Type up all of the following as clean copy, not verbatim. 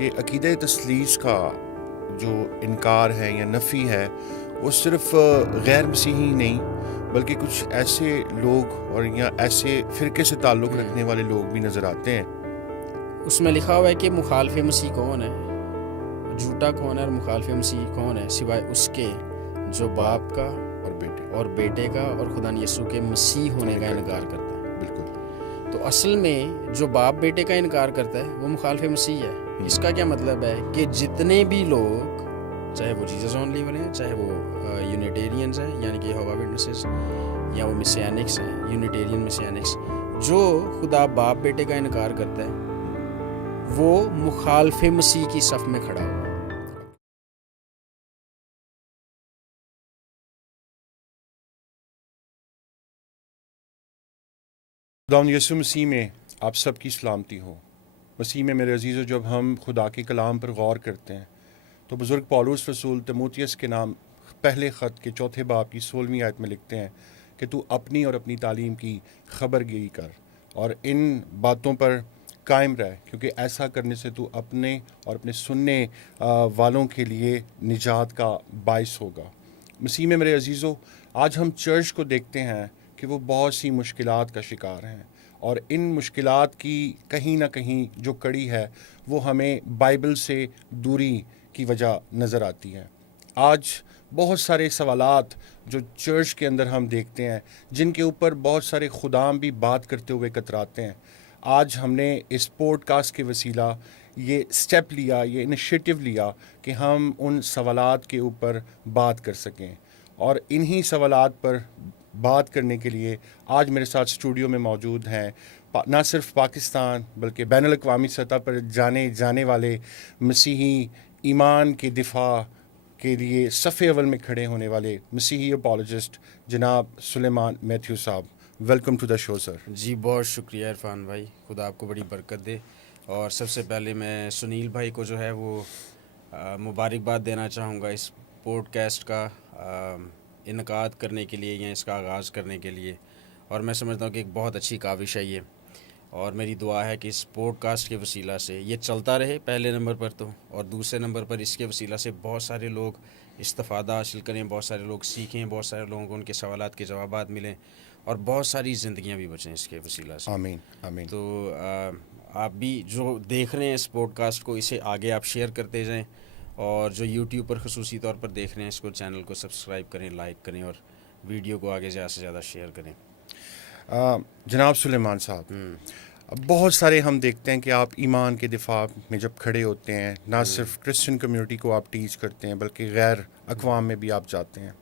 کہ عقیدہ تثلیث کا جو انکار ہے یا نفی ہے وہ صرف غیر مسیحی نہیں بلکہ کچھ ایسے لوگ اور یا ایسے فرقے سے تعلق رکھنے والے لوگ بھی نظر آتے ہیں۔ اس میں لکھا ہوا ہے کہ مخالف مسیح کون ہے، جھوٹا کون ہے اور مخالف مسیح کون ہے سوائے اس کے جو باپ کا اور بیٹے کا اور خدا یسوع کے مسیح ہونے کا انکار کرتا ہے۔ بالکل۔ تو اصل میں جو باپ بیٹے کا انکار کرتا ہے وہ مخالف مسیح ہے۔ اس کا کیا مطلب ہے کہ جتنے بھی لوگ، چاہے وہ جیزس اونلی والے ہیں، چاہے وہ یونیٹیرینز ہیں یعنی کہ یہوہ وٹنسز، یا وہ مسیانکس ہیں، یونیٹیرین مسیانکس، جو خدا باپ بیٹے کا انکار کرتا ہے وہ مخالف مسیح کی صف میں کھڑا ہوا۔ خداوند یسوع مسیح میں آپ سب کی سلامتی ہو۔ مسیح میں میرے عزیزو، جب ہم خدا کے کلام پر غور کرتے ہیں تو بزرگ پولس رسول تیموتھیوس کے نام پہلے خط کے 4 باب کی 16ویں آیت میں لکھتے ہیں کہ تو اپنی اور اپنی تعلیم کی خبر گیری کر اور ان باتوں پر قائم رہ، کیونکہ ایسا کرنے سے تو اپنے اور اپنے سننے والوں کے لیے نجات کا باعث ہوگا۔ مسیح میں میرے عزیزو، آج ہم چرچ کو دیکھتے ہیں کہ وہ بہت سی مشکلات کا شکار ہیں، اور ان مشکلات کی کہیں نہ کہیں جو کڑی ہے وہ ہمیں بائبل سے دوری کی وجہ نظر آتی ہے۔ آج بہت سارے سوالات جو چرچ کے اندر ہم دیکھتے ہیں، جن کے اوپر بہت سارے خدام بھی بات کرتے ہوئے کتراتے ہیں، آج ہم نے اس پوڈ کاسٹ کے وسیلہ یہ سٹیپ لیا، یہ انیشیٹو لیا کہ ہم ان سوالات کے اوپر بات کر سکیں، اور انہی سوالات پر بات کرنے کے لیے آج میرے ساتھ اسٹوڈیو میں موجود ہیں نہ صرف پاکستان بلکہ بین الاقوامی سطح پر جانے جانے والے مسیحی ایمان کے دفاع کے لیے صف اول میں کھڑے ہونے والے مسیحی اپولوجسٹ جناب سلیمان میتھیو صاحب۔ ویلکم ٹو دا شو سر۔ جی بہت شکریہ عرفان بھائی، خدا آپ کو بڑی برکت دے۔ اور سب سے پہلے میں سنیل بھائی کو جو ہے وہ مبارکباد دینا چاہوں گا اس پوڈ کاسٹ کا انعقاد کرنے کے لیے یا اس کا آغاز کرنے کے لیے، اور میں سمجھتا ہوں کہ ایک بہت اچھی کاوش ہے یہ، اور میری دعا ہے کہ اس پوڈ کاسٹ کے وسیلہ سے یہ چلتا رہے پہلے نمبر پر تو، اور دوسرے نمبر پر اس کے وسیلہ سے بہت سارے لوگ استفادہ حاصل کریں، بہت سارے لوگ سیکھیں، بہت سارے لوگوں کو ان کے سوالات کے جوابات ملیں، اور بہت ساری زندگیاں بھی بچیں اس کے وسیلہ سے۔ آمین آمین۔ تو آپ بھی جو دیکھ رہے ہیں اس پوڈ کاسٹ کو، اسے آگے آپ شیئر کرتے جائیں، اور جو یوٹیوب پر خصوصی طور پر دیکھ رہے ہیں اس کو، چینل کو سبسکرائب کریں، لائک کریں، اور ویڈیو کو آگے زیادہ سے زیادہ شیئر کریں۔ جناب سلیمان صاحب، بہت سارے ہم دیکھتے ہیں کہ آپ ایمان کے دفاع میں جب کھڑے ہوتے ہیں، نہ صرف کرسچن کمیونٹی کو آپ ٹیچ کرتے ہیں بلکہ غیر اقوام میں بھی آپ جاتے ہیں۔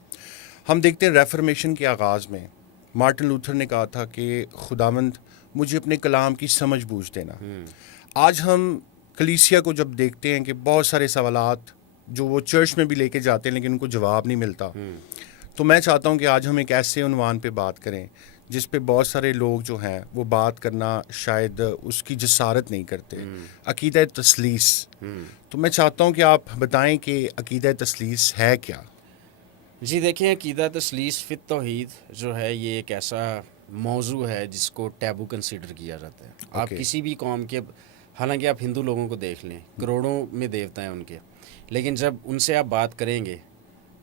ہم دیکھتے ہیں ریفرمیشن کے آغاز میں مارٹن لوتھر نے کہا تھا کہ خداوند مجھے اپنے کلام کی سمجھ بوجھ دینا۔ آج ہم کلیسیا کو جب دیکھتے ہیں کہ بہت سارے سوالات جو وہ چرچ میں بھی لے کے جاتے ہیں لیکن ان کو جواب نہیں ملتا، تو میں چاہتا ہوں کہ آج ہم ایک ایسے عنوان پہ بات کریں جس پہ بہت سارے لوگ جو ہیں وہ بات کرنا شاید اس کی جسارت نہیں کرتے، عقیدہ تثلیث۔ تو میں چاہتا ہوں کہ آپ بتائیں کہ عقیدہ تثلیث ہے کیا؟ جی دیکھیں، عقیدہ تثلیث فی التوحید جو ہے یہ ایک ایسا موضوع ہے جس کو ٹیبو کنسیڈر کیا جاتا ہے۔ آپ کسی بھی قوم کے، حالانکہ آپ ہندو لوگوں کو دیکھ لیں، کروڑوں میں دیوتا ہیں ان کے، لیکن جب ان سے آپ بات کریں گے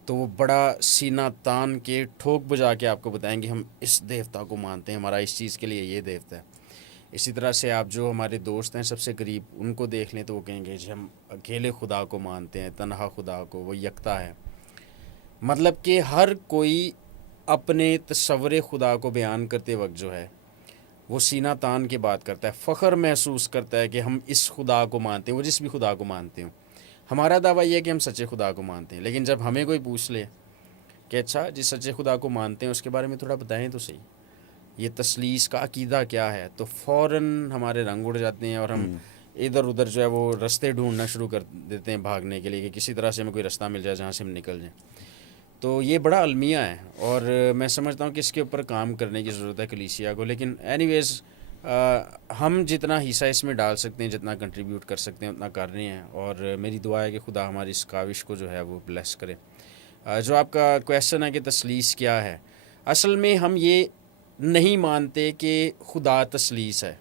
تو وہ بڑا سینہ تان کے ٹھوک بجا کے آپ کو بتائیں گے ہم اس دیوتا کو مانتے ہیں، ہمارا اس چیز کے لیے یہ دیوتا ہے۔ اسی طرح سے آپ جو ہمارے دوست ہیں سب سے قریب، ان کو دیکھ لیں تو وہ کہیں گے جی ہم اکیلے خدا کو مانتے ہیں، تنہا خدا کو، وہ یکتا ہے۔ مطلب کہ ہر کوئی اپنے تصور خدا کو بیان کرتے وقت جو ہے وہ سینہ تان کے بات کرتا ہے، فخر محسوس کرتا ہے کہ ہم اس خدا کو مانتے ہیں، وہ جس بھی خدا کو مانتے ہوں۔ ہمارا دعویٰ یہ ہے کہ ہم سچے خدا کو مانتے ہیں، لیکن جب ہمیں کوئی پوچھ لے کہ اچھا جس سچے خدا کو مانتے ہیں اس کے بارے میں تھوڑا بتائیں تو صحیح، یہ تثلیث کا عقیدہ کیا ہے، تو فوراً ہمارے رنگ اڑ جاتے ہیں، اور ہم ادھر ادھر جو ہے وہ رستے ڈھونڈنا شروع کر دیتے ہیں بھاگنے کے لیے کہ کسی طرح سے ہمیں کوئی رستہ مل جائے جہاں سے ہم نکل جائیں۔ تو یہ بڑا المیہ ہے، اور میں سمجھتا ہوں کہ اس کے اوپر کام کرنے کی ضرورت ہے کلیسیا کو، لیکن اینی ویز ہم جتنا حصہ اس میں ڈال سکتے ہیں، جتنا کنٹریبیوٹ کر سکتے ہیں اتنا کر رہے ہیں، اور میری دعا ہے کہ خدا ہماری اس کاوش کو جو ہے وہ بلیس کرے۔ جو آپ کا کویسچن ہے کہ تثلیث کیا ہے، اصل میں ہم یہ نہیں مانتے کہ خدا تثلیث ہے۔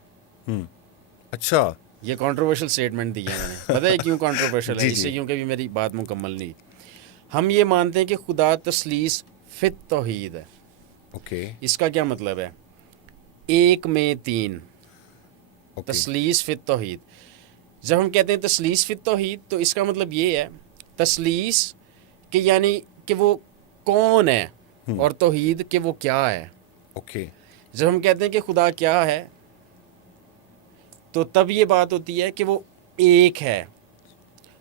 اچھا، یہ کنٹروورشل سٹیٹمنٹ دی ہے میں نے. پتہ ہے کیوں کنٹروورشل ہے؟ جی اس جی. لیے کیونکہ ابھی میری بات مکمل نہیں. ہم یہ مانتے ہیں کہ خدا تثلیث فی التوحید ہے. اوکے. اس کا کیا مطلب ہے؟ ایک میں تین، اوکے. تثلیث فی التوحید. جب ہم کہتے ہیں تثلیث فی التوحید تو اس کا مطلب یہ ہے تثلیث کہ یعنی کہ وہ کون ہے اور توحید کہ وہ کیا ہے. اوکے. جب ہم کہتے ہیں کہ خدا کیا ہے تو تب یہ بات ہوتی ہے کہ وہ ایک ہے،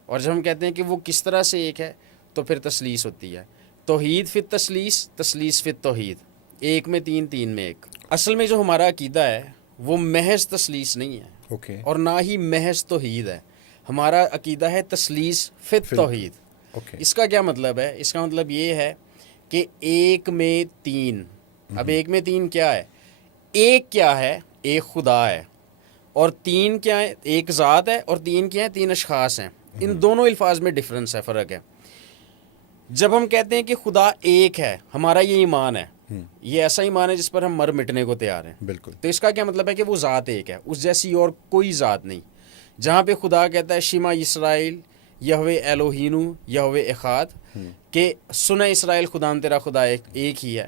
اور جب ہم کہتے ہیں کہ وہ کس طرح سے ایک ہے تو پھر تثلیث ہوتی ہے. توحید فی التثلیث، تثلیث فی التوحید. ایک میں تین، تین میں ایک. اصل میں جو ہمارا عقیدہ ہے وہ محض تثلیث نہیں ہے اوکے. اور نہ ہی محض توحید ہے. ہمارا عقیدہ ہے تثلیث فی التوحید. اوکے. اس کا کیا مطلب ہے؟ اس کا مطلب یہ ہے کہ ایک میں تین. اب ایک میں تین کیا ہے؟ ایک کیا ہے؟ ایک خدا ہے. اور تین کیا ہے؟ ایک ذات ہے. اور تین کیا ہے؟ تین اشخاص ہیں. ان دونوں الفاظ میں ڈفرنس ہے، فرق ہے. جب ہم کہتے ہیں کہ خدا ایک ہے، ہمارا یہ ایمان ہے، یہ ایسا ایمان ہے جس پر ہم مر مٹنے کو تیار ہیں. بالکل. تو اس کا کیا مطلب ہے کہ وہ ذات ایک ہے، اس جیسی اور کوئی ذات نہیں. جہاں پہ خدا کہتا ہے شما اسرائیل یہوہ ایلوہینو یہوہ اخاد، کہ سنا اسرائیل خدا تیرا خدا ایک ہی ہے،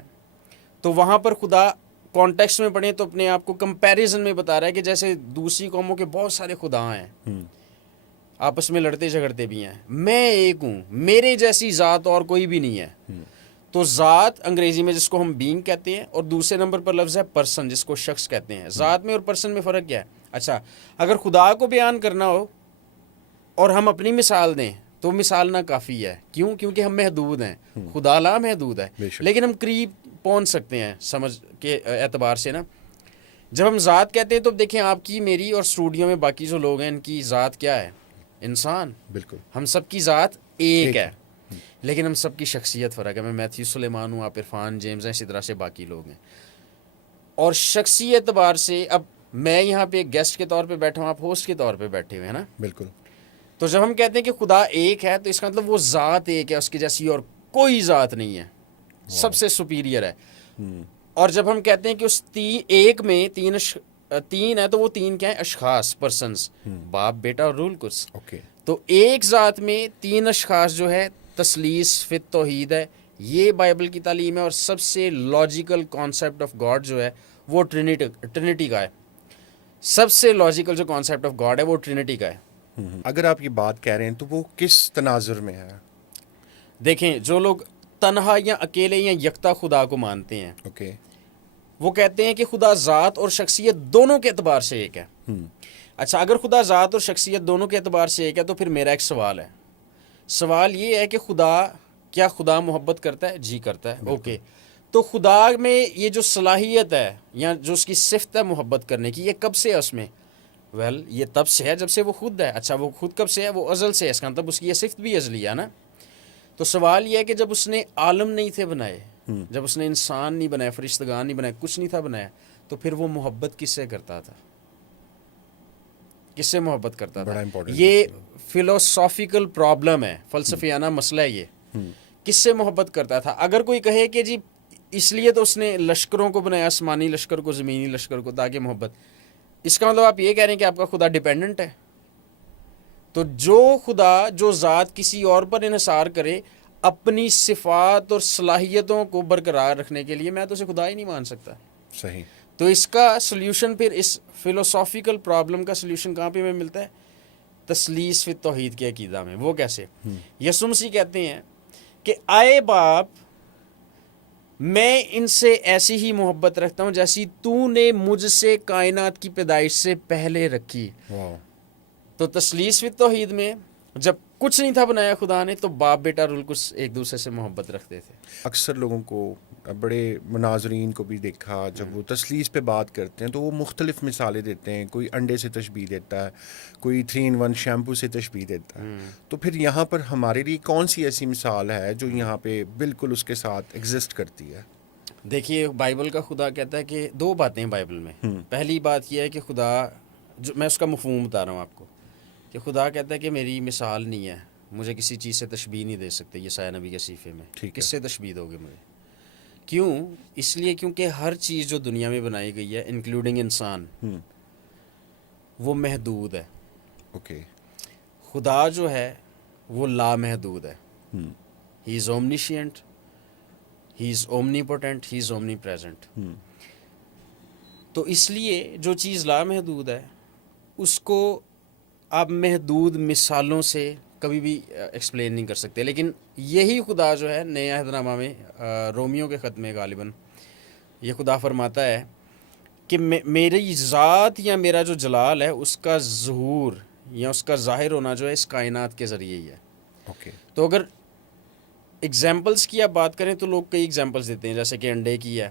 تو وہاں پر خدا کانٹیکسٹ میں پڑھیں تو اپنے آپ کو کمپیریزن میں بتا رہا ہے کہ جیسے دوسری قوموں کے بہت سارے خدا ہیں، آپس میں لڑتے جھگڑتے بھی ہیں، میں ایک ہوں، میرے جیسی ذات اور کوئی بھی نہیں ہے. تو ذات انگریزی میں جس کو ہم بینگ کہتے ہیں، اور دوسرے نمبر پر لفظ ہے پرسن جس کو شخص کہتے ہیں. ذات میں اور پرسن میں فرق کیا ہے؟ اچھا، اگر خدا کو بیان کرنا ہو اور ہم اپنی مثال دیں تو مثال نہ کافی ہے. کیوں؟ کیونکہ ہم محدود ہیں، خدا لا محدود ہے، لیکن ہم قریب پہنچ سکتے ہیں سمجھ کے اعتبار سے نا. جب ہم ذات کہتے ہیں تو دیکھیں آپ کی، میری اور اسٹوڈیو میں باقی جو لوگ ہیں ان کی ذات کیا ہے؟ انسان. بالکل. ہم سب کی ذات ایک ہے، لیکن ہم سب کی شخصیت فرق ہے. میں میتھیو سلیمان ہوں، آپ عرفان جیمز ہیں، اسی طرح سے باقی لوگ ہیں. اور شخصی اعتبار سے اب میں یہاں پہ ایک گیسٹ کے طور پہ بیٹھا ہوں، آپ ہوسٹ کے طور پہ بیٹھے ہوئے ہیں نا. بالکل. تو جب ہم کہتے ہیں کہ خدا ایک ہے تو اس کا مطلب وہ ذات ایک ہے، اس کی جیسی اور کوئی ذات نہیں ہے، سب سے سپیریئر ہے. اور جب ہم کہتے ہیں کہ اس ایک میں تین ہے تو وہ تین کیا ہیں؟ اشخاص، پرسنز، باپ بیٹا اور روح القدس. اوکے. تو ایک ذات میں تین اشخاص جو ہے تثلیث فی التوحید ہے. یہ بائبل کی تعلیم ہے، اور سب سے لاجیکل کانسیپٹ آف گاڈ جو ہے وہ ٹرینٹی کا ہے. سب سے لاجیکل جو کانسیپٹ آف گاڈ ہے وہ ٹرینٹی کا ہے. اگر آپ یہ بات کہہ رہے ہیں تو وہ کس تناظر میں ہے؟ دیکھیں، جو لوگ تنہا یا اکیلے یا یکتا خدا کو مانتے ہیں، اوکے. وہ کہتے ہیں کہ خدا ذات اور شخصیت دونوں کے اعتبار سے ایک ہے. اچھا، اگر خدا ذات اور شخصیت دونوں کے اعتبار سے ایک ہے تو پھر میرا ایک سوال ہے. سوال یہ ہے کہ کیا خدا محبت کرتا ہے؟ جی کرتا ہے. اوکے، تو خدا میں یہ جو صلاحیت ہے یا جو اس کی صفت ہے محبت کرنے کی، یہ کب سے ہے اس میں؟ یہ تب سے ہے جب سے وہ خود ہے. اچھا، وہ خود کب سے ہے؟ وہ ازل سے ہے. اس کا مطلب اس کی یہ صفت بھی ازلی ہے نا. تو سوال یہ ہے کہ جب اس نے عالم نہیں تھے بنائے، جب اس نے انسان نہیں بنایا، فرشتگان نہیں بنائے، کچھ نہیں تھا بنایا، تو پھر وہ محبت کس سے کرتا تھا؟ کس سے محبت کرتا تھا؟ یہ فلسافیکل پرابلم ہے، فلسفیانہ مسئلہ ہے یہ. کس سے محبت کرتا تھا؟ اگر کوئی کہے کہ جی اس لیے تو اس نے لشکروں کو بنایا، آسمانی لشکر کو، زمینی لشکر کو، تاکہ محبت، اس کا مطلب آپ یہ کہہ رہے ہیں کہ آپ کا خدا ڈیپینڈنٹ ہے. تو جو ذات کسی اور پر انحصار کرے اپنی صفات اور صلاحیتوں کو برقرار رکھنے کے لیے، میں تو اسے خدا ہی نہیں مان سکتا. صحیح. تو اس کا سلیوشن، پھر اس فلسافیکل پرابلم کا سلیوشن کہاں پہ میں ملتا ہے؟ تثلیث فی التوحید کے عقیدہ میں. وہ کیسے؟ یسوع مسیح کہتے ہیں کہ آئے باپ، میں ان سے ایسی ہی محبت رکھتا ہوں جیسی تو نے مجھ سے کائنات کی پیدائش سے پہلے رکھی. تو تثلیث فی التوحید میں جب کچھ نہیں تھا بنایا خدا نے، تو باپ بیٹا روح القدس ایک دوسرے سے محبت رکھتے تھے. اکثر لوگوں کو، بڑے مناظرین کو بھی دیکھا، جب وہ تثلیث پہ بات کرتے ہیں تو وہ مختلف مثالیں دیتے ہیں. کوئی انڈے سے تشبیہ دیتا ہے، کوئی 3-in-1 شیمپو سے تشبیہ دیتا ہے. تو پھر یہاں پر ہمارے لیے کون سی ایسی مثال ہے جو یہاں پہ بالکل اس کے ساتھ ایگزسٹ کرتی ہے؟ دیکھیے، بائبل کا خدا کہتا ہے کہ دو باتیں بائبل میں. پہلی بات یہ ہے کہ خدا، جو میں اس کا مفہوم بتا رہا ہوں آپ کو، کہ خدا کہتا ہے کہ میری مثال نہیں ہے، مجھے کسی چیز سے تشبیہ نہیں دے سکتے. یسایہ نبی کے صحیفے میں کس سے تشبیہ دو گے مجھے؟ کیوں؟ اس لیے کیونکہ ہر چیز جو دنیا میں بنائی گئی ہے انکلوڈنگ انسان، وہ محدود ہے. اوکے. خدا جو ہے وہ لامحدود ہے. ہی از اومنیشینٹ, ہی از اومنیپوٹنٹ, ہی از اومنی پریزنٹ. تو اس لیے جو چیز لامحدود ہے اس کو آپ محدود مثالوں سے کبھی بھی ایکسپلین نہیں کر سکتے. لیکن یہی خدا جو ہے نئے عہد نامہ میں رومیو کے خط میں غالباً یہ خدا فرماتا ہے کہ میری ذات یا میرا جو جلال ہے اس کا ظہور یا اس کا ظاہر ہونا جو ہے اس کائنات کے ذریعے ہی ہے. اوکے. تو اگر ایگزامپلس کی آپ بات کریں تو لوگ کئی ایگزامپلس دیتے ہیں, جیسے کہ انڈے کی ہے,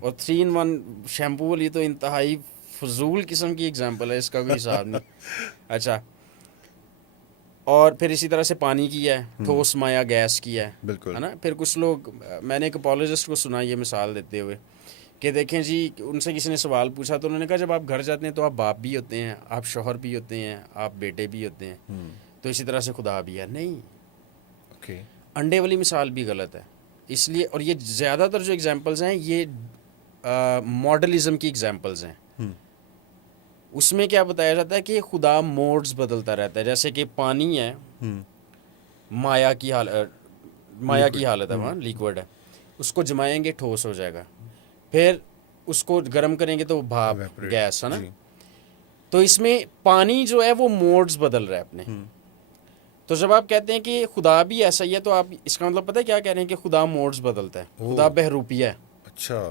اور 3-in-1 شیمپو والی تو انتہائی فضول قسم کی ایگزامپل ہے, اس کا کوئی حساب نہیں. اچھا, اور پھر اسی طرح سے پانی کی ہے, ٹھوس مایا گیس کی ہے, بالکل ہے نا. پھر کچھ لوگ, میں نے ایک اپولوجسٹ کو سنا یہ مثال دیتے ہوئے کہ دیکھیں جی, ان سے کسی نے سوال پوچھا تو انہوں نے کہا جب آپ گھر جاتے ہیں تو آپ باپ بھی ہوتے ہیں, آپ شوہر بھی ہوتے ہیں, آپ بیٹے بھی ہوتے ہیں, تو اسی طرح سے خدا بھی ہے. نہیں, اوکے. انڈے والی مثال بھی غلط ہے. اس لیے, اور یہ زیادہ تر جو ایگزامپلز ہیں یہ ماڈلزم کی ایگزامپلز ہیں. اس میں کیا بتایا جاتا ہے کہ خدا موڈز بدلتا رہتا ہے. جیسے کہ پانی ہے, مایا کی حالت ہے, وہاں لیکوڈ ہے, اس کو جمائیں گے ٹھوس ہو جائے گا, پھر اس کو گرم کریں گے تو بھاپ, گیس, ہے نا. تو اس میں پانی جو ہے وہ موڈز بدل رہا ہے اپنے. تو جب آپ کہتے ہیں کہ خدا بھی ایسا ہی ہے تو آپ اس کا مطلب پتہ ہے کیا کہہ رہے ہیں کہ خدا موڈز بدلتا ہے, خدا بہروپیہ ہے. اچھا.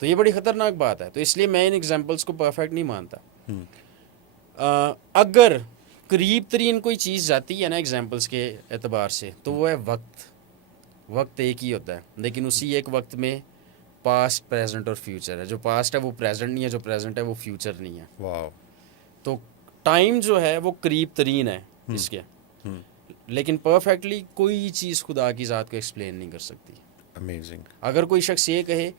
تو یہ بڑی خطرناک بات ہے. تو اس لیے میں ان ایگزامپلس کو پرفیکٹ نہیں مانتا. اگر قریب ترین کوئی چیز جاتی ہے نا ایگزامپلس کے اعتبار سے تو وہ ہے وقت. وقت ایک ہی ہوتا ہے, لیکن اسی ایک وقت میں پاسٹ, پریزنٹ اور فیوچر ہے. جو پاسٹ ہے وہ پریزنٹ نہیں ہے, جو پریزنٹ ہے وہ فیوچر نہیں ہے. واو. تو ٹائم جو ہے وہ قریب ترین ہے اس کے, لیکن پرفیکٹلی کوئی چیز خدا کی ذات کو ایکسپلین نہیں کر سکتی. امیزنگ. اگر کوئی شخص یہ کہے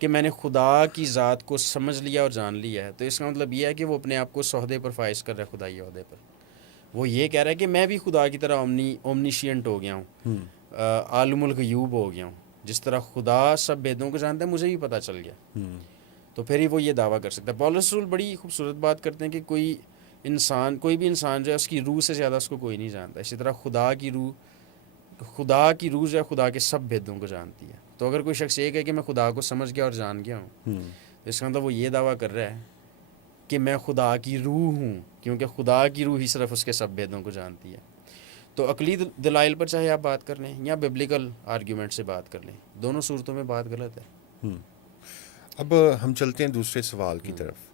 کہ میں نے خدا کی ذات کو سمجھ لیا اور جان لیا ہے تو اس کا مطلب یہ ہے کہ وہ اپنے آپ کو عہدے پر فائز کر رہا ہے, خدائی عہدے پر. وہ یہ کہہ رہا ہے کہ میں بھی خدا کی طرح اومنیشینٹ ہو گیا ہوں, عالم الغیوب ہو گیا ہوں. جس طرح خدا سب بھیدوں کو جانتا ہے مجھے بھی پتہ چل گیا. تو پھر ہی وہ یہ دعویٰ کر سکتا ہے. پولس رسول بڑی خوبصورت بات کرتے ہیں کہ کوئی بھی انسان جو ہے اس کی روح سے زیادہ اس کو کوئی نہیں جانتا. اسی طرح خدا کی روح جو ہے خدا کے سب بھیدوں کو جانتی ہے. تو اگر کوئی شخص یہ کہے کہ میں خدا کو سمجھ گیا اور جان گیا ہوں, اس کا مطلب وہ یہ دعویٰ کر رہا ہے کہ میں خدا کی روح ہوں, کیونکہ خدا کی روح ہی صرف اس کے سب بھیدوں کو جانتی ہے. تو عقلی دلائل پر چاہے آپ بات کر لیں یا ببلیکل آرگیومنٹ سے بات کر لیں, دونوں صورتوں میں بات غلط ہے. اب ہم چلتے ہیں دوسرے سوال کی طرف.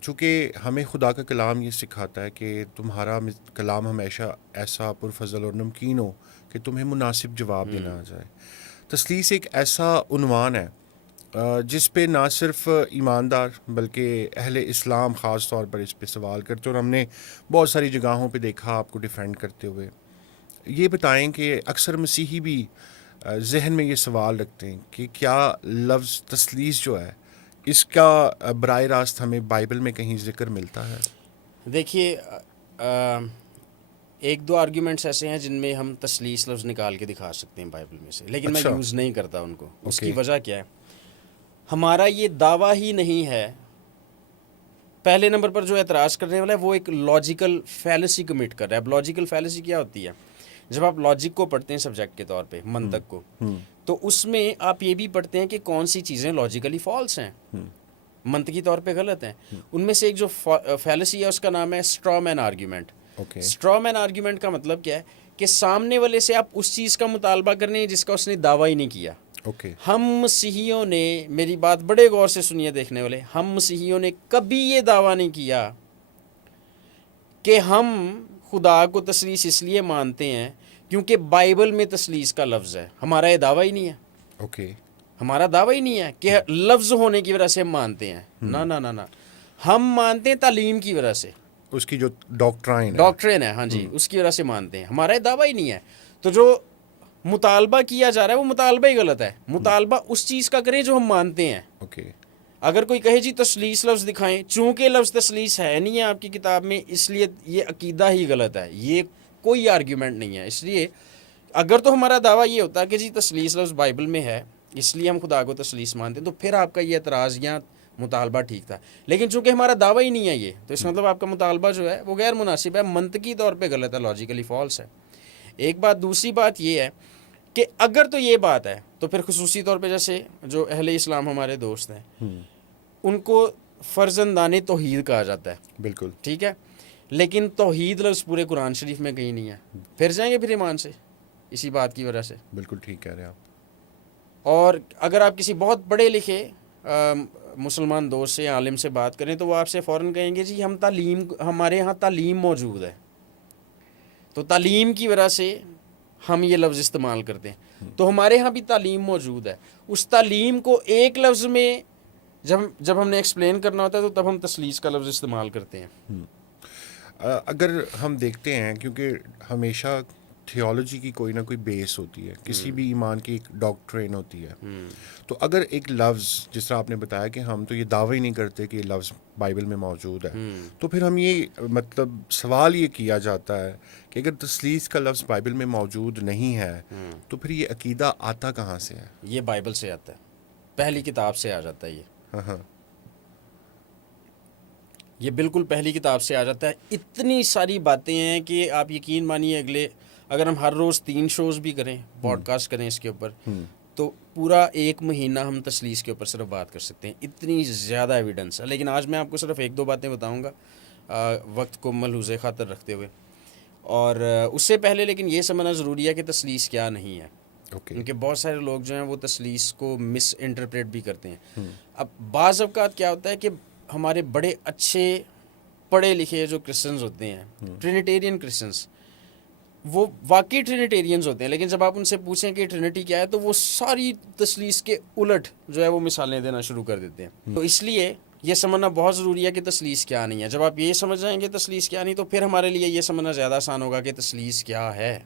چونکہ ہمیں خدا کا کلام یہ سکھاتا ہے کہ تمہارا کلام ہمیشہ ایسا پرفضل اور نمکین ہو کہ تمہیں مناسب جواب دینا آ جائے. تثلیث ایک ایسا عنوان ہے جس پہ نہ صرف ایماندار بلکہ اہل اسلام خاص طور پر اس پہ سوال کرتے, اور ہم نے بہت ساری جگہوں پہ دیکھا آپ کو ڈیفینڈ کرتے ہوئے. یہ بتائیں کہ اکثر مسیحی بھی ذہن میں یہ سوال رکھتے ہیں کہ کیا لفظ تثلیث جو ہے اس کا براہ راست ہمیں بائبل میں کہیں ذکر ملتا ہے؟ دیکھیے, ایک دو آرگیومنٹس ایسے ہیں جن میں ہم تثلیث لفظ نکال کے دکھا سکتے ہیں بائبل میں سے, لیکن میں یوز نہیں کرتا ان کو. اس کی وجہ کیا ہے؟ ہمارا یہ دعویٰ ہی نہیں ہے. پہلے نمبر پر جو اعتراض کرنے والا ہے وہ ایک لاجیکل فیلسی کمٹ کر رہا ہے. اب لاجیکل فیلسی کیا ہوتی ہے؟ جب آپ لاجک کو پڑھتے ہیں سبجیکٹ کے طور پہ, منطق کو, تو اس میں آپ یہ بھی پڑھتے ہیں کہ کون سی چیزیں لاجیکلی فالس ہیں, منطقی طور پہ غلط ہیں. ان میں سے ایک جو فیلسی ہے اس کا نام ہے اسٹرا مین آرگیومنٹ. اسٹرا مین آرگیومنٹ کا مطلب کیا ہے کہ سامنے والے سے آپ اس چیز کا مطالبہ کرنے ہیں جس کا اس نے دعویٰ ہی نہیں کیا. ہم مسیحیوں نے, میری بات بڑے غور سے سنیے دیکھنے والے, ہم مسیحیوں نے کبھی یہ دعویٰ نہیں کیا کہ ہم خدا کو تثلیث اس لیے مانتے ہیں کیونکہ بائبل میں تثلیث کا لفظ ہے. ہمارا یہ دعویٰ ہی نہیں ہے. ہمارا دعویٰ ہی نہیں ہے کہ لفظ ہونے کی وجہ سے ہم مانتے ہیں. نہ, ہم مانتے ہیں تعلیم کی وجہ سے, اس کی جو ڈاکٹرین ہے, ہاں جی, اس کی وجہ سے مانتے ہیں. ہمارا یہ دعویٰ ہی نہیں ہے. تو جو مطالبہ کیا جا رہا ہے وہ مطالبہ ہی غلط ہے. مطالبہ اس چیز کا کریں جو ہم مانتے ہیں. اگر کوئی کہے جی تثلیث لفظ دکھائیں, چونکہ لفظ تثلیث ہے نہیں ہے آپ کی کتاب میں, اس لیے یہ عقیدہ ہی غلط ہے, یہ کوئی آرگیومنٹ نہیں ہے. اس لیے اگر تو ہمارا دعویٰ یہ ہوتا ہے کہ جی تثلیث لفظ بائبل میں ہے اس لیے ہم خدا کو تثلیث مانتے ہیں, تو پھر آپ کا یہ اعتراض یا مطالبہ ٹھیک تھا، لیکن چونکہ ہمارا دعویٰ ہی نہیں ہے یہ، تو اس کا مطلب آپ کا مطالبہ جو ہے وہ غیر مناسب ہے، منطقی طور پہ غلط ہے، لاجیکلی فالس ہے، ایک بات۔ دوسری بات یہ ہے کہ اگر تو یہ بات ہے تو پھر خصوصی طور پہ جیسے جو اہل اسلام ہمارے دوست ہیں ان کو فرزندان توحید کہا جاتا ہے، بالکل ٹھیک ہے، لیکن توحید لفظ پورے قرآن شریف میں کہیں نہیں ہے، پھر جائیں گے پھر ایمان سے اسی بات کی وجہ سے۔ بالکل ٹھیک کہہ رہے ہیں آپ۔ اور اگر آپ کسی بہت پڑھے لکھے مسلمان دوست سے یا عالم سے بات کریں تو وہ آپ سے فوراً کہیں گے جی ہمارے ہاں تعلیم موجود ہے، تو تعلیم کی وجہ سے ہم یہ لفظ استعمال کرتے ہیں، تو ہمارے ہاں بھی تعلیم موجود ہے، اس تعلیم کو ایک لفظ میں جب ہم نے ایکسپلین کرنا ہوتا ہے تو تب ہم تثلیث کا لفظ استعمال کرتے ہیں۔ اگر ہم دیکھتے ہیں کیونکہ ہمیشہ تھیولوجی کی کوئی نہ کوئی بیس ہوتی ہے، کسی بھی ایمان کی ایک ڈاکٹرین ہوتی ہے، تو اگر ایک لفظ جس طرح آپ نے بتایا کہ ہم تو یہ دعویٰ ہی نہیں کرتے کہ یہ لفظ بائبل میں موجود ہے، تو پھر ہم یہ مطلب سوال یہ کیا جاتا ہے کہ اگر تثلیث کا لفظ بائبل میں موجود نہیں ہے تو پھر یہ عقیدہ آتا کہاں سے ہے؟ یہ بائبل سے آتا ہے، پہلی کتاب سے آ جاتا ہے ہاں یہ بالکل پہلی کتاب سے آ جاتا ہے۔ اتنی ساری باتیں ہیں کہ آپ یقین مانیے اگر ہم ہر روز 3 شوز بھی کریں، پوڈ کاسٹ کریں اس کے اوپر، تو پورا 1 مہینہ ہم تثلیث کے اوپر صرف بات کر سکتے ہیں، اتنی زیادہ ایویڈنس ہے۔ لیکن آج میں آپ کو صرف 1-2 باتیں بتاؤں گا وقت کو ملحوظ خاطر رکھتے ہوئے، اور اس سے پہلے لیکن یہ سمجھنا ضروری ہے کہ تثلیث کیا نہیں ہے، کیونکہ بہت سارے لوگ جو ہیں وہ تثلیث کو مس انٹرپریٹ بھی کرتے ہیں۔ اب بعض اوقات کیا ہوتا ہے کہ ہمارے بڑے اچھے پڑھے لکھے جو کرسچنز ہوتے ہیں، ٹرینیٹیرین کرسچنز، وہ واقعی ٹرینیٹیرینز ہوتے ہیں، لیکن جب آپ ان سے پوچھیں کہ ٹرینیٹی کیا ہے تو وہ ساری تثلیث کے الٹ جو ہے وہ مثالیں دینا شروع کر دیتے ہیں۔ تو اس لیے یہ سمجھنا بہت ضروری ہے کہ تثلیث کیا نہیں ہے۔ جب آپ یہ سمجھ جائیں گے تثلیث کیا نہیں، تو پھر ہمارے لیے یہ سمجھنا زیادہ آسان ہوگا کہ تثلیث کیا ہے۔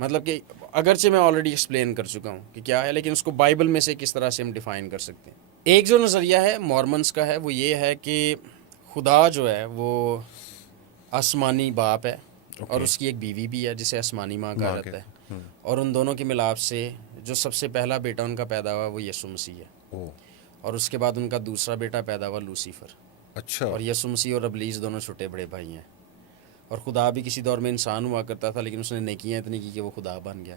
مطلب کہ اگرچہ میں آلریڈی ایکسپلین کر چکا ہوں کہ کیا ہے، لیکن اس کو بائبل میں سے کس طرح سے ہم ڈیفائن کر سکتے ہیں۔ ایک جو نظریہ ہے مورمنس کا ہے، وہ یہ ہے کہ خدا جو ہے وہ آسمانی باپ ہے اور اس کی ایک بیوی بھی ہے جسے آسمانی ماں کہا جاتا ہے، اور ان دونوں کے ملاپ سے جو سب سے پہلا بیٹا ان کا پیدا ہوا وہ یسوع مسیح ہے، اور اس کے بعد ان کا دوسرا بیٹا پیدا ہوا لوسیفر۔ اچھا، اور یسوع مسیح اور ابلیس دونوں چھوٹے بڑے بھائی ہیں، اور خدا بھی کسی دور میں انسان ہوا کرتا تھا لیکن اس نے نیکیاں اتنی کی کہ وہ خدا بن گیا۔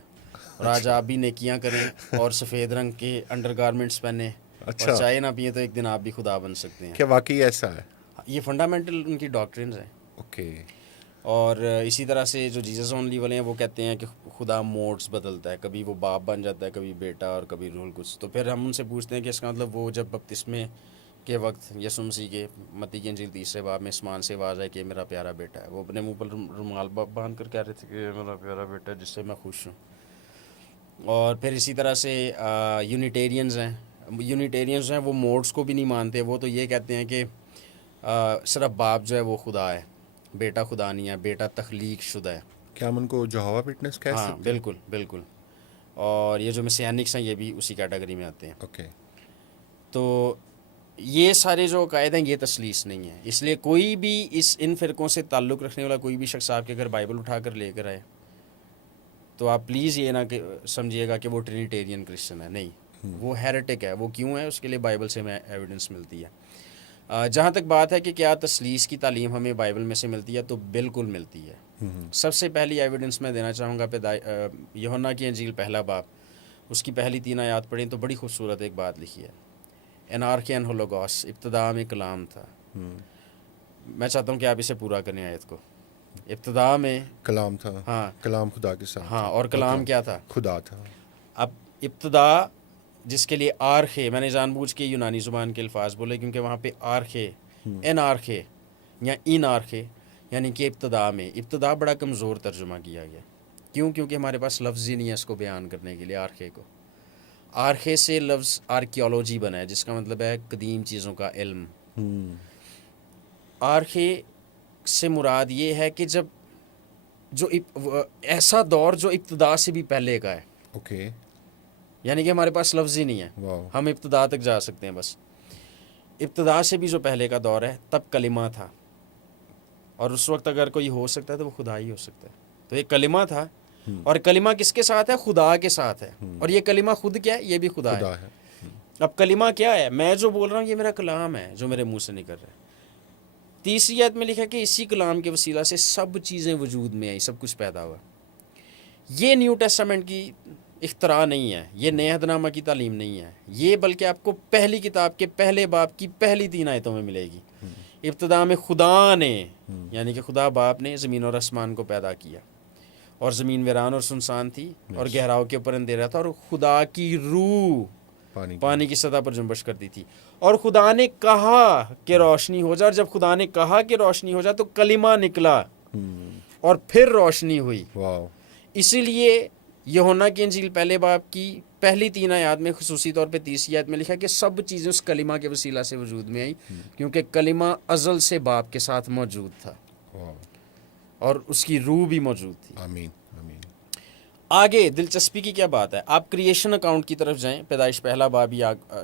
اور آج آپ بھی نیکیاں کریں اور سفید رنگ کے انڈر گارمنٹس پہنیں اور چائے نہ پئیں تو ایک دن آپ بھی خدا بن سکتے ہیں۔ کیا واقعی ایسا ہے؟ یہ فنڈامنٹل ان کی ڈاکٹرنز ہیں۔ اوکے۔ اور اسی طرح سے جو جیزس اونلی والے ہیں وہ کہتے ہیں کہ خدا موڈز بدلتا ہے، کبھی وہ باپ بن جاتا ہے، کبھی بیٹا، اور کبھی روح القدس۔ تو پھر ہم ان سے پوچھتے ہیں کہ اس کا مطلب وہ جب بپتسمے کے وقت یسوع مسیح کے متی کی انجیل 3 باب میں آسمان سے آواز ہے کہ میرا پیارا بیٹا ہے، وہ اپنے منہ پر رومال باندھ کر کہہ رہے تھے کہ میرا پیارا بیٹا ہے جس سے میں خوش ہوں۔ اور پھر اسی طرح سے یونیٹیرینز ہیں وہ موڈز کو بھی نہیں مانتے، وہ تو یہ کہتے ہیں کہ صرف باپ جو ہے وہ خدا ہے، بیٹا خدا نہیں ہے، بیٹا تخلیق شدہ ہے۔ کیا ہم ان کو جہوہ وٹنس کہہ سکتے ہیں؟ ہاں بالکل بالکل، اور یہ جو مسیانکس ہیں یہ بھی اسی کیٹیگری میں آتے ہیں۔ اوکے۔ تو یہ سارے جو عقائد ہیں یہ تثلیث نہیں ہے، اس لیے کوئی بھی ان فرقوں سے تعلق رکھنے والا کوئی بھی شخص آپ کے گھر بائبل اٹھا کر لے کر آئے تو آپ پلیز یہ نہ سمجھیے گا کہ وہ ٹرینیٹیرین کرسچن ہے، نہیں، وہ ہیریٹک ہے۔ وہ کیوں ہے؟ اس کے لیے بائبل سے ہمیں ایویڈنس ملتی ہے۔ جہاں تک بات ہے کہ کیا تثلیث کی تعلیم ہمیں بائبل میں سے ملتی ہے، تو بالکل ملتی ہے۔ سب سے پہلی ایویڈنس میں دینا چاہوں گا یوحنا کی انجیل 1 باب، اس کی پہلی 3 آیات پڑھیں تو بڑی خوبصورت ایک بات لکھی ہے، انارکین ہولوگوس، ابتدا میں کلام تھا۔ میں چاہتا ہوں کہ آپ اسے پورا کریں آیت کو۔ ابتدا میں کلام تھا، ہاں، کلام خدا کے ساتھ، ہاں، اور کلام کیا تھا؟ خدا تھا۔ اب ابتدا جس کے لیے آرخے، میں نے جان بوجھ کے یونانی زبان کے الفاظ بولے کیونکہ وہاں پہ آرخے، ان آرخے یا ان آرخے یعنی کہ ابتدا میں، ابتدا بڑا کمزور ترجمہ کیا گیا۔ کیوں؟ کیونکہ ہمارے پاس لفظ ہی نہیں ہے اس کو بیان کرنے کے لیے آرخے کو۔ آرخے سے لفظ آرکیولوجی بنا ہے جس کا مطلب ہے قدیم چیزوں کا علم۔ آرخے سے مراد یہ ہے کہ جو ایسا دور جو ابتدا سے بھی پہلے کا ہے، اوکے، یعنی کہ ہمارے پاس لفظ ہی نہیں ہے، ہم ابتدا تک جا سکتے ہیں بس۔ ابتدا سے بھی جو پہلے کا دور ہے تب کلمہ تھا، اور اس وقت اگر کوئی ہو سکتا ہے تو وہ خدا ہی ہو سکتا ہے۔ تو یہ کلمہ تھا، اور کلمہ کس کے ساتھ ہے؟ خدا کے ساتھ ہے، اور یہ کلمہ خود کیا ہے؟ یہ بھی خدا ہے۔ اب کلمہ کیا ہے؟ میں جو بول رہا ہوں یہ میرا کلام ہے جو میرے منہ سے نکل رہا ہے. تیسری آیت میں لکھا کہ اسی کلام کے وسیلہ سے سب چیزیں وجود میں آئی، سب کچھ پیدا ہوا. یہ نیو ٹیسٹامنٹ کی اختراع نہیں ہے، یہ نئے عہد نامہ کی تعلیم نہیں ہے، یہ بلکہ آپ کو پہلی کتاب کے پہلے باب کی پہلی 3 آیتوں میں ملے گی. ابتدا میں خدا نے، یعنی کہ خدا باپ نے زمین اور آسمان کو پیدا کیا، اور زمین ویران اور سنسان تھی اور گہراؤں کے اوپر اندھیرا تھا، اور خدا کی روح پانی کی سطح پر جنبش کرتی تھی. اور خدا نے کہا کہ روشنی ہو جائے، اور جب خدا نے کہا کہ روشنی ہو جائے تو کلمہ نکلا اور پھر روشنی ہوئی. اسی لیے یوحنا کی انجیل پہلے باب کی پہلی 3 آیات میں خصوصی طور پہ تیسری آیت میں لکھا کہ سب چیزیں اس کلمہ کے وسیلہ سے وجود میں آئی، کیونکہ کلمہ ازل سے باپ کے ساتھ موجود تھا اور اس کی روح بھی موجود تھی. آمین. آگے دلچسپی کی کیا بات ہے، آپ کریشن اکاؤنٹ کی طرف جائیں، پیدائش پہلا باب ہی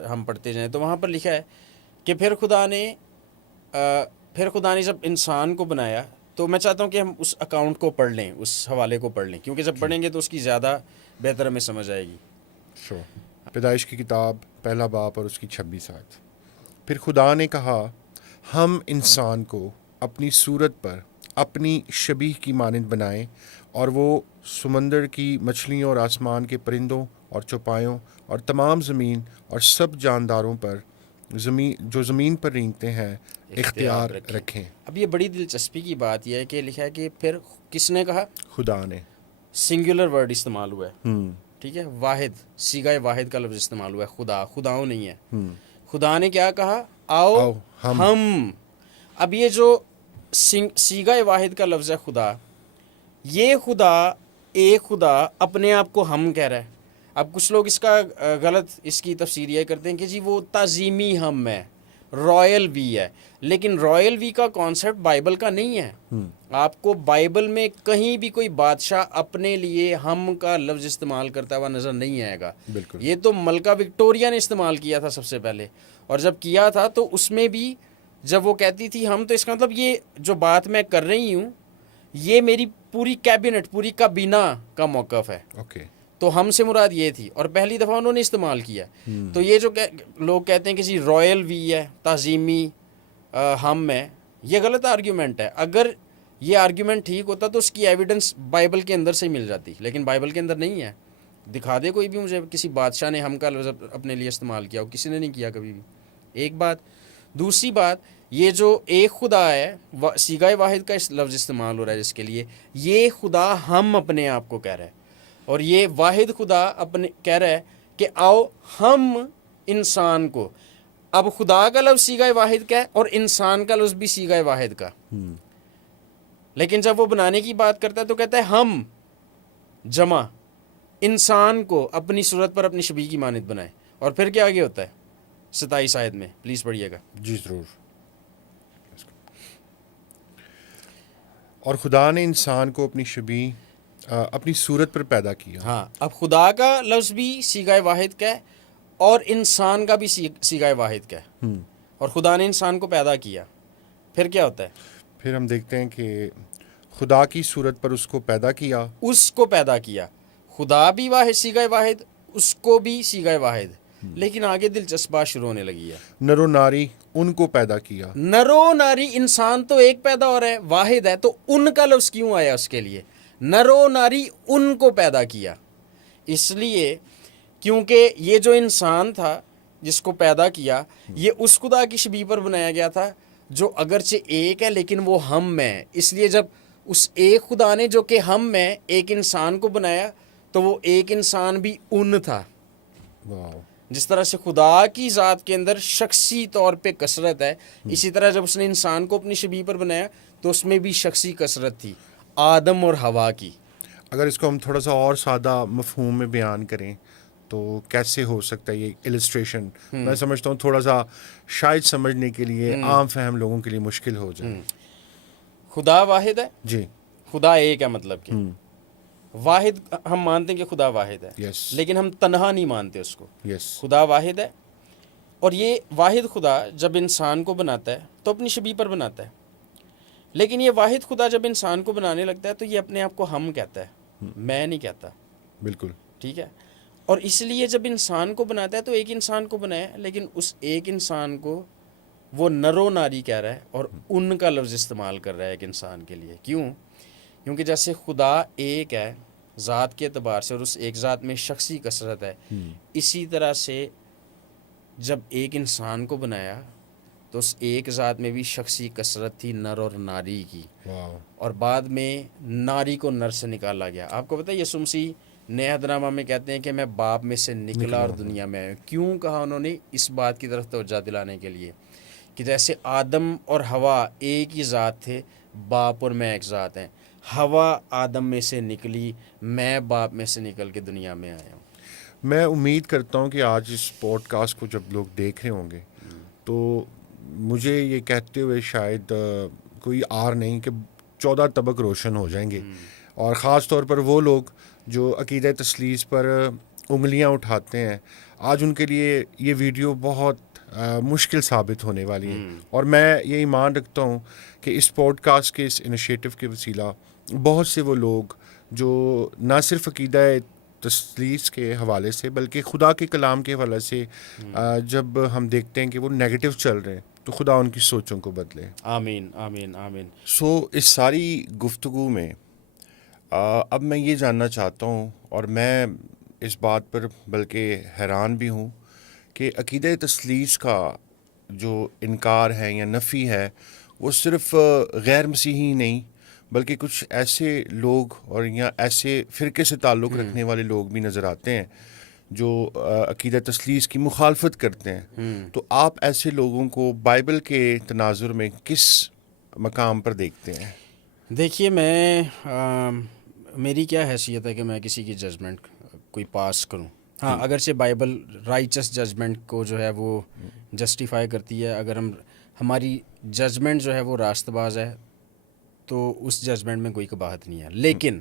ہم پڑھتے جائیں تو وہاں پر لکھا ہے کہ پھر خدا نے جب انسان کو بنایا. تو میں چاہتا ہوں کہ ہم اس اکاؤنٹ کو پڑھ لیں، اس حوالے کو پڑھ لیں، کیونکہ جب پڑھیں گے تو اس کی زیادہ بہتر ہمیں سمجھ آئے گی. پیدائش کی کتاب پہلا باب اور اس کی 26 آیت. پھر خدا نے کہا ہم انسان کو اپنی صورت پر اپنی شبیہ کی مانند بنائیں، اور وہ سمندر کی مچھلیوں اور آسمان کے پرندوں اور چوپایوں اور تمام زمین اور سب جانداروں پر جو زمین پر رینگتے ہیں اختیار رکھیں. اب یہ بڑی دلچسپی کی بات یہ ہے کہ لکھا ہے کہ پھر کس نے کہا؟ خدا نے. سنگولر ورڈ استعمال ہوا ہے، ٹھیک ہے، واحد، صیغہ واحد کا لفظ استعمال ہوا ہے. خداؤں نہیں ہے. خدا نے کیا کہا؟ آؤ ہم. اب یہ جو صیغہ واحد کا لفظ ہے خدا، یہ خدا ایک خدا اپنے آپ کو ہم کہہ رہا ہے. اب کچھ لوگ اس کا غلط اس کی تفسیر یہ کرتے ہیں کہ جی وہ تعظیمی ہم ہے، رائل وی ہے. لیکن رائل وی کا کانسیپٹ بائبل کا نہیں ہے. آپ کو بائبل میں کہیں بھی کوئی بادشاہ اپنے لیے ہم کا لفظ استعمال کرتا ہوا نظر نہیں آئے گا. یہ تو ملکہ وکٹوریا نے استعمال کیا تھا سب سے پہلے، اور جب کیا تھا تو اس میں بھی جب وہ کہتی تھی ہم، تو اس کا مطلب یہ جو بات میں کر رہی ہوں یہ میری پوری کیبنٹ، پوری کابینہ کا موقف ہے. تو ہم سے مراد یہ تھی، اور پہلی دفعہ انہوں نے استعمال کیا. تو یہ جو لوگ کہتے ہیں کہ جی رائل وی ہے، تعظیمی ہم ہے، یہ غلط آرگیومنٹ ہے. اگر یہ آرگیومنٹ ٹھیک ہوتا تو اس کی ایویڈنس بائبل کے اندر سے ہی مل جاتی، لیکن بائبل کے اندر نہیں ہے. دکھا دے کوئی بھی مجھے کسی بادشاہ نے ہم کا لفظ اپنے لیے استعمال کیا ہو، کسی نے نہیں کیا کبھی بھی. ایک بات. دوسری بات، یہ جو ایک خدا ہے، صیغہ واحد کا لفظ استعمال ہو رہا ہے جس کے لیے، یہ خدا ہم اپنے آپ کو کہہ رہا ہے، اور یہ واحد خدا اپنے کہہ رہا ہے کہ آؤ ہم انسان کو. اب خدا کا لفظ صیغہ واحد کا ہے اور انسان کا لفظ بھی صیغہ واحد کا، لیکن جب وہ بنانے کی بات کرتا ہے تو کہتا ہے ہم جمع انسان کو اپنی صورت پر اپنی شبیہ کی مانند بنائے. اور پھر کیا آگے ہوتا ہے 27 آیت میں، پلیز پڑھیے گا. جی ضرور. اور خدا نے انسان کو اپنی شبیہ اپنی صورت پر پیدا کیا. ہاں، اب خدا کا لفظ بھی صیغہ واحد کا ہے اور انسان کا بھی صیغہ واحد کا ہے، اور خدا نے انسان کو پیدا کیا. پھر کیا ہوتا ہے؟ پھر ہم دیکھتے ہیں کہ خدا کی صورت پر اس کو پیدا کیا. اس کو پیدا کیا، خدا بھی واحد صیغہ واحد، اس کو بھی صیغہ واحد. لیکن آگے دلچسپ بات شروع ہونے لگی ہے. نر و ناری ان کو پیدا کیا. نر و ناری، انسان تو ایک پیدا ہو رہا ہے، واحد ہے، تو ان کا لفظ کیوں آیا اس کے لیے؟ نر و ناری ان کو پیدا کیا. اس لیے کیونکہ یہ جو انسان تھا جس کو پیدا کیا، یہ اس خدا کی شبیہ پر بنایا گیا تھا جو اگرچہ ایک ہے لیکن وہ ہم ہے. اس لیے جب اس ایک خدا نے جو کہ ہم ہے ایک انسان کو بنایا تو وہ ایک انسان بھی ان تھا. جس طرح سے خدا کی ذات کے اندر شخصی طور پہ کثرت ہے، اسی طرح جب اس نے انسان کو اپنی شبیہ پر بنایا تو اس میں بھی شخصی کثرت تھی، آدم اور حوا کی. اگر اس کو ہم تھوڑا سا اور سادہ مفہوم میں بیان کریں تو کیسے ہو سکتا ہے یہ السٹریشن؟ میں سمجھتا ہوں تھوڑا سا شاید سمجھنے کے لیے عام فہم لوگوں کے لیے مشکل ہو جائے. خدا واحد ہے، جی، خدا ایک ہے، مطلب کہ واحد ہم مانتے ہیں کہ خدا واحد ہے، لیکن ہم تنہا نہیں مانتے اس کو. خدا واحد ہے، اور یہ واحد خدا جب انسان کو بناتا ہے تو اپنی شبیہ پر بناتا ہے. لیکن یہ واحد خدا جب انسان کو بنانے لگتا ہے تو یہ اپنے آپ کو ہم کہتا ہے، میں نہیں کہتا. بالکل ٹھیک ہے. اور اس لیے جب انسان کو بناتا ہے تو ایک انسان کو بنایا، لیکن اس ایک انسان کو وہ نر و ناری کہہ رہا ہے اور ان کا لفظ استعمال کر رہا ہے ایک انسان کے لیے. کیوں؟ کیونکہ جیسے خدا ایک ہے ذات کے اعتبار سے اور اس ایک ذات میں شخصی کثرت ہے، اسی طرح سے جب ایک انسان کو بنایا تو اس ایک ذات میں بھی شخصی کثرت تھی نر اور ناری کی، اور بعد میں ناری کو نر سے نکالا گیا. آپ کو پتہ ہے یسوع مسیح نئے عہد نامہ میں کہتے ہیں کہ میں باپ میں سے نکلا اور دنیا میں آیا. کیوں کہا انہوں نے؟ اس بات کی طرف توجہ دلانے کے لیے کہ جیسے آدم اور ہوا ایک ہی ذات تھے، باپ اور میں ایک ذات ہیں. ہوا آدم میں سے نکلی، میں باپ میں سے نکل کے دنیا میں آیا ہوں. میں امید کرتا ہوں کہ آج اس پوڈ کاسٹ کو جب لوگ دیکھ رہے ہوں گے تو مجھے یہ کہتے ہوئے شاید کوئی آر نہیں کہ 14 طبق روشن ہو جائیں گے، اور خاص طور پر وہ لوگ جو عقیدہ تثلیث پر انگلیاں اٹھاتے ہیں، آج ان کے لیے یہ ویڈیو بہت مشکل ثابت ہونے والی ہے. اور میں یہ ایمان رکھتا ہوں کہ اس پوڈ کاسٹ کے اس انیشیٹو کے وسیلہ بہت سے وہ لوگ جو نہ صرف عقیدہ تثلیث کے حوالے سے بلکہ خدا کے کلام کے حوالے سے جب ہم دیکھتے ہیں کہ وہ نیگیٹو چل رہے ہیں تو خدا ان کی سوچوں کو بدلے. آمین آمین آمین. اس ساری گفتگو میں اب میں یہ جاننا چاہتا ہوں، اور میں اس بات پر بلکہ حیران بھی ہوں کہ عقیدہ تثلیث کا جو انکار ہے یا نفی ہے وہ صرف غیر مسیحی نہیں بلکہ کچھ ایسے لوگ اور یا ایسے فرقے سے تعلق رکھنے والے لوگ بھی نظر آتے ہیں جو عقیدہ تثلیث کی مخالفت کرتے ہیں. تو آپ ایسے لوگوں کو بائبل کے تناظر میں کس مقام پر دیکھتے ہیں؟ دیکھیے، میری کیا حیثیت ہے کہ میں کسی کی ججمنٹ کوئی پاس کروں. ہاں، اگرچہ بائبل رائچس ججمنٹ کو جو ہے وہ جسٹیفائی کرتی ہے. اگر ہماری ججمنٹ جو ہے وہ راست باز ہے تو اس ججمنٹ میں کوئی قباحت نہیں ہے. لیکن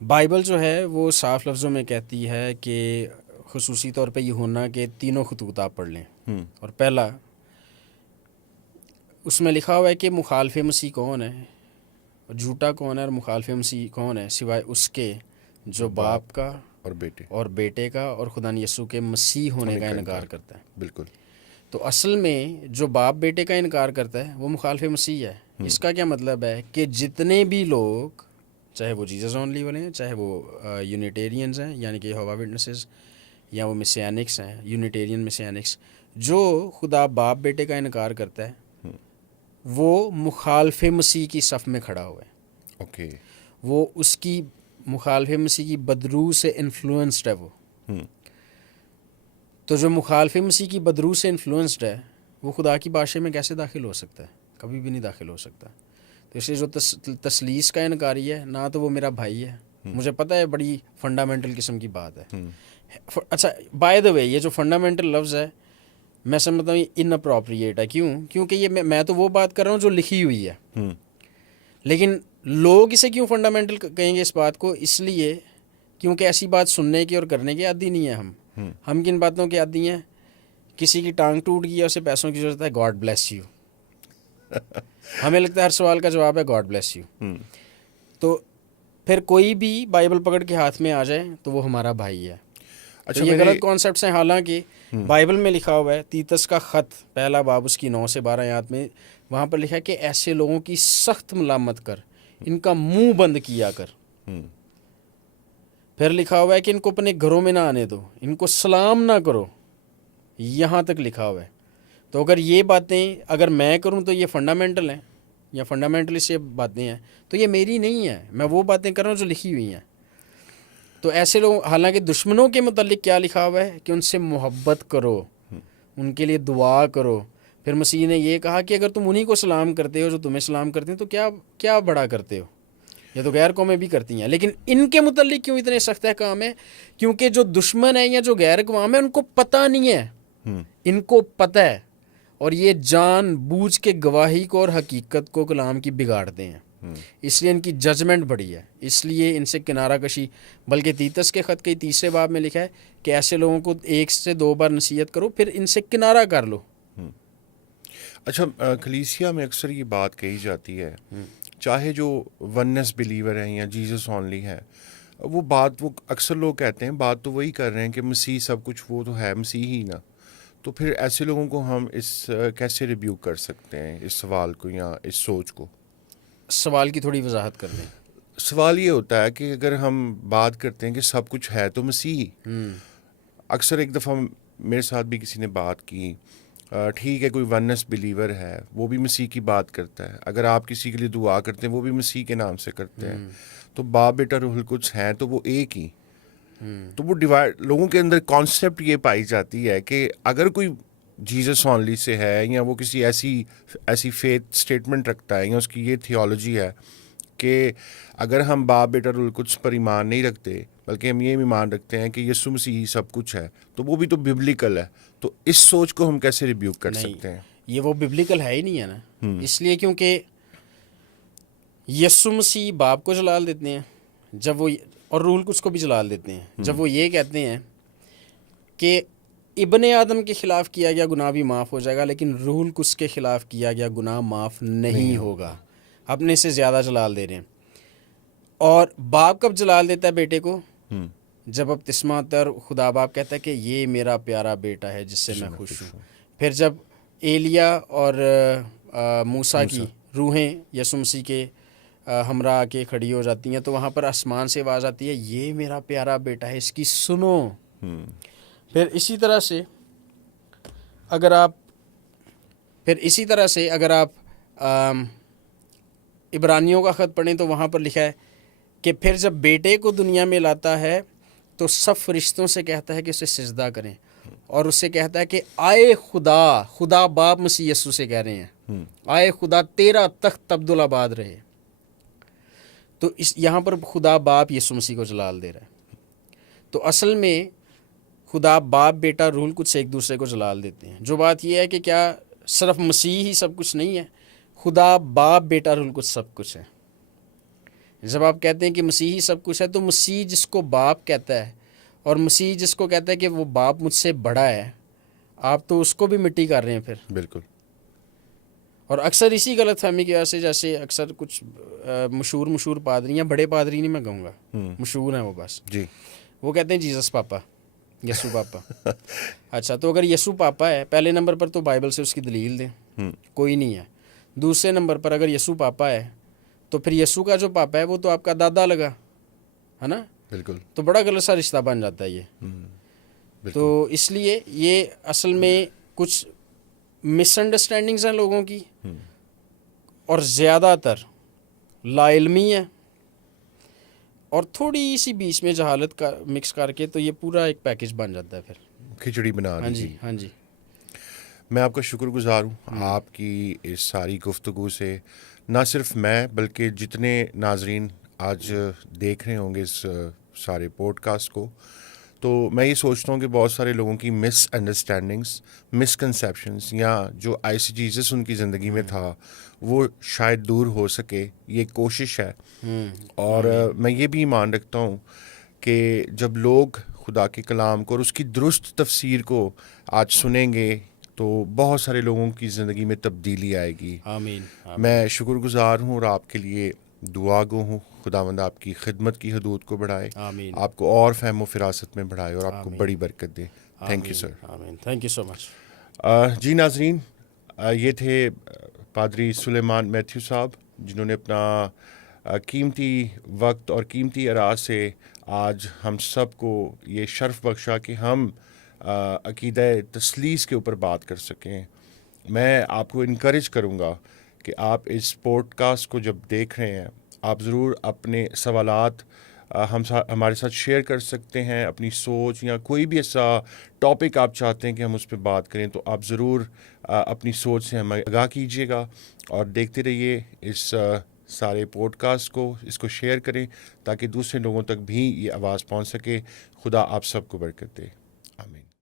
بائبل جو ہے وہ صاف لفظوں میں کہتی ہے کہ خصوصی طور پہ یہ ہونا کہ تینوں خطوط آپ پڑھ لیں. اور پہلا اس میں لکھا ہوا ہے کہ مخالف مسیح کون ہے، جھوٹا کون ہے اور مخالف مسیح کون ہے سوائے اس کے جو باپ کا اور بیٹے کا اور خدا یسوع کے مسیح ہونے کا انکار کرتا ہے. بالکل. تو اصل میں جو باپ بیٹے کا انکار کرتا ہے وہ مخالف مسیح ہے. اس کا کیا مطلب ہے کہ جتنے بھی لوگ، چاہے وہ جیزس اونلی والے ہیں، چاہے وہ یونیٹیرینز ہیں یعنی کہ یہوہ وٹنسز، یا وہ مسیانکس ہیں، یونیٹیرین مسیانکس، جو خدا باپ بیٹے کا انکار کرتا ہے وہ مخالف مسیح کی صف میں کھڑا ہوا ہے. وہ اس کی مخالف مسیح کی بدروح سے انفلوئنسڈ ہے. وہ تو جو مخالف مسیح کی بدروح سے انفلوئنسڈ ہے وہ خدا کی بادشاہی میں کیسے داخل ہو سکتا ہے؟ کبھی بھی نہیں داخل ہو سکتا. تو اس لیے جو تثلیث کا انکاری ہے، نہ تو وہ میرا بھائی ہے. مجھے پتہ ہے بڑی فنڈامنٹل قسم کی بات ہے. اچھا، بائی دا وے، یہ جو فنڈامنٹل لفظ ہے میں سمجھتا ہوں یہ ان اپروپریٹ ہے. کیونکہ یہ میں تو وہ بات کر رہا ہوں جو لکھی ہوئی ہے. لیکن لوگ اسے کیوں فنڈامنٹل کہیں گے اس بات کو؟ اس لیے کیونکہ ایسی بات سننے کی اور کرنے کے عادی نہیں ہیں ہم کن باتوں کے عادی ہیں؟ کسی کی ٹانگ ٹوٹ گئی ہے، اسے پیسوں کی ضرورت ہے، گاڈ بلیس یو. ہمیں لگتا ہے ہر سوال کا جواب ہے گاڈ بلیس یو. تو پھر کوئی بھی بائبل پکڑ کے ہاتھ میں آ جائے تو وہ ہمارا بھائی ہے. اچھا، یہ غلط کانسیپٹس ہیں. حالانکہ بائبل میں لکھا ہوا ہے، تیتس کا خط پہلا باب اس کی 9 سے 12 آیات میں وہاں پر لکھا ہے کہ ایسے لوگوں کی سخت ملامت کر، ان کا منہ بند کیا کر. پھر لکھا ہوا ہے کہ ان کو اپنے گھروں میں نہ آنے دو، ان کو سلام نہ کرو. یہاں تک لکھا ہوا ہے. تو اگر یہ باتیں اگر میں کروں تو یہ فنڈامنٹل ہیں یا فنڈامنٹلسٹ یہ باتیں ہیں، تو یہ میری نہیں ہیں. میں وہ باتیں کر رہا ہوں جو لکھی ہوئی ہیں. تو ایسے لوگ، حالانکہ دشمنوں کے متعلق کیا لکھا ہوا ہے کہ ان سے محبت کرو، ان کے لیے دعا کرو. پھر مسیح نے یہ کہا کہ اگر تم انہی کو سلام کرتے ہو جو تمہیں سلام کرتے ہیں تو کیا بڑا کرتے ہو؟ یہ تو غیر قومیں بھی کرتی ہیں. لیکن ان کے متعلق کیوں اتنے سخت احکام ہے؟ کیونکہ جو دشمن ہیں یا جو غیر اقوام ہیں ان کو پتہ نہیں ہے. ان کو پتہ ہے اور یہ جان بوجھ کے گواہی کو اور حقیقت کو کلام کی بگاڑتے ہیں. اس لیے ان کی ججمنٹ بڑی ہے. اس لیے ان سے کنارہ کشی، بلکہ تیتس کے خط کے 3 باب میں لکھا ہے کہ ایسے لوگوں کو 1 سے 2 بار نصیحت کرو پھر ان سے کنارہ کر لو. اچھا، کلیسیا میں اکثر یہ بات کہی جاتی ہے، چاہے جو ونس بلیور ہیں یا جیزس اونلی ہے، وہ بات وہ اکثر لوگ کہتے ہیں بات تو وہی کر رہے ہیں کہ مسیح سب کچھ، وہ تو ہے مسیح ہی نا. تو پھر ایسے لوگوں کو ہم اس کیسے ریبیوک کر سکتے ہیں اس سوال کو یا اس سوچ کو؟ سوال کی تھوڑی وضاحت کر دیں. سوال یہ ہوتا ہے کہ اگر ہم بات کرتے ہیں کہ سب کچھ ہے تو مسیح ہی. اکثر ایک دفعہ میرے ساتھ بھی کسی نے بات کی، ٹھیک ہے کوئی ونس بلیور ہے وہ بھی مسیح کی بات کرتا ہے، اگر آپ کسی کے لیے دعا کرتے ہیں وہ بھی مسیح کے نام سے کرتے ہیں، تو باپ بیٹا روح القدس ہیں تو وہ ایک ہی. تو وہ ڈیوائڈ لوگوں کے اندر کانسیپٹ یہ پائی جاتی ہے کہ اگر کوئی جیزس اونلی سے ہے یا وہ کسی ایسی فیتھ اسٹیٹمنٹ رکھتا ہے یا اس کی یہ تھیولوجی ہے کہ اگر ہم باپ بیٹا روح القدس پر ایمان نہیں رکھتے بلکہ ہم یہ ایمان رکھتے ہیں کہ یسوع مسیح سب کچھ ہے، تو وہ بھی تو ببلیکل ہے. تو اس سوچ کو ہم کیسے ریبیوک کر سکتے ہیں؟ یہ وہ ببلیکل ہے ہی نہیں ہے نا. اس لیے کیونکہ یسوع مسیح باپ کو جلال دیتے ہیں جب وہ، اور روح القدس کو بھی جلال دیتے ہیں جب وہ یہ کہتے ہیں کہ ابن آدم کے خلاف کیا گیا گناہ بھی معاف ہو جائے گا لیکن روح القدس کے خلاف کیا گیا گناہ معاف نہیں ہوگا. اپنے سے زیادہ جلال دے رہے ہیں. اور باپ کب جلال دیتا ہے بیٹے کو؟ جب اب بپتسمہ ہوتا ہے اور خدا باپ کہتا ہے کہ یہ میرا پیارا بیٹا ہے جس سے میں خوش ہوں. پھر جب ایلیا اور موسیٰ کی روحیں یسوع مسیح کے ہمراہ کے کھڑی ہو جاتی ہیں تو وہاں پر آسمان سے آواز آتی ہے یہ میرا پیارا بیٹا ہے اس کی سنو. پھر اسی طرح سے اگر آپ عبرانیوں کا خط پڑھیں تو وہاں پر لکھا ہے کہ پھر جب بیٹے کو دنیا میں لاتا ہے تو سب فرشتوں سے کہتا ہے کہ اسے سجدہ کریں اور اس سے کہتا ہے کہ آئے خدا باپ مسیح یسوع سے کہہ رہے ہیں آئے خدا تیرا تخت عبدالآباد رہے. تو یہاں پر خدا باپ یسوع مسیح کو جلال دے رہا ہے. تو اصل میں خدا باپ بیٹا روح القدس ایک دوسرے کو جلال دیتے ہیں. جو بات یہ ہے کہ کیا صرف مسیح ہی سب کچھ نہیں ہے، خدا باپ بیٹا روح القدس سب کچھ ہے. جب آپ کہتے ہیں کہ مسیح ہی سب کچھ ہے تو مسیح جس کو باپ کہتا ہے اور مسیح جس کو کہتا ہے کہ وہ باپ مجھ سے بڑا ہے، آپ تو اس کو بھی مٹی کر رہے ہیں پھر. بالکل. اور اکثر اسی غلط فہمی کی وجہ سے جیسے اکثر کچھ مشہور پادری ہیں، بڑے پادری نہیں میں کہوں گا، مشہور ہیں وہ بس جی، وہ کہتے ہیں جیزس پاپا، یسوع پاپا. اچھا تو اگر یسوع پاپا ہے پہلے نمبر پر تو بائبل سے اس کی دلیل دیں، کوئی نہیں ہے. دوسرے نمبر پر اگر یسوع پاپا ہے تو پھر یسوع کا جو پاپا ہے وہ تو آپ کا دادا لگا ہے نا. بالکل. تو بڑا غلط سا رشتہ بن جاتا ہے یہ. تو اس لیے یہ اصل میں کچھ مس انڈرسٹینڈنگز ہیں لوگوں کی اور زیادہ تر لا علمی ہے اور تھوڑی سی بیچ میں جہالت کا مکس کر کے تو یہ پورا ایک پیکج بن جاتا ہے پھر کھچڑی بنا دی. ہاں جی. میں آپ کا شکر گزار ہوں آپ کی اس ساری گفتگو سے. نہ صرف میں بلکہ جتنے ناظرین آج دیکھ رہے ہوں گے اس سارے پوڈ کاسٹ کو، تو میں یہ سوچتا ہوں کہ بہت سارے لوگوں کی مس انڈرسٹینڈنگس، مس کنسیپشنس یا جو آئس جیزس ان کی زندگی میں تھا وہ شاید دور ہو سکے. یہ کوشش ہے. اور میں یہ بھی ایمان رکھتا ہوں کہ جب لوگ خدا کے کلام کو اور اس کی درست تفسیر کو آج سنیں گے تو بہت سارے لوگوں کی زندگی میں تبدیلی آئے گی. آمین. میں شکر گزار ہوں اور آپ کے لیے دعا گو ہوں. خداوند آپ کی خدمت کی حدود کو بڑھائے، آمین. آپ کو اور فہم و فراست میں بڑھائے اور آپ کو بڑی برکت دے. Thank you sir. آمین. تھینک یو سو مچ. جی ناظرین، یہ تھے پادری سلیمان میتھیو صاحب جنہوں نے اپنا قیمتی وقت اور قیمتی اراء سے آج ہم سب کو یہ شرف بخشا کہ ہم عقیدہ تثلیث کے اوپر بات کر سکیں. میں آپ کو انکریج کروں گا کہ آپ اس پوڈ کاسٹ کو جب دیکھ رہے ہیں آپ ضرور اپنے سوالات ہمارے ساتھ شیئر کر سکتے ہیں. اپنی سوچ یا کوئی بھی ایسا ٹاپک آپ چاہتے ہیں کہ ہم اس پہ بات کریں تو آپ ضرور اپنی سوچ سے ہمیں آگاہ کیجیے گا اور دیکھتے رہیے اس سارے پوڈ کاسٹ کو. اس کو شیئر کریں تاکہ دوسرے لوگوں تک بھی یہ آواز پہنچ سکے. خدا آپ سب کو برکت دے. آمین.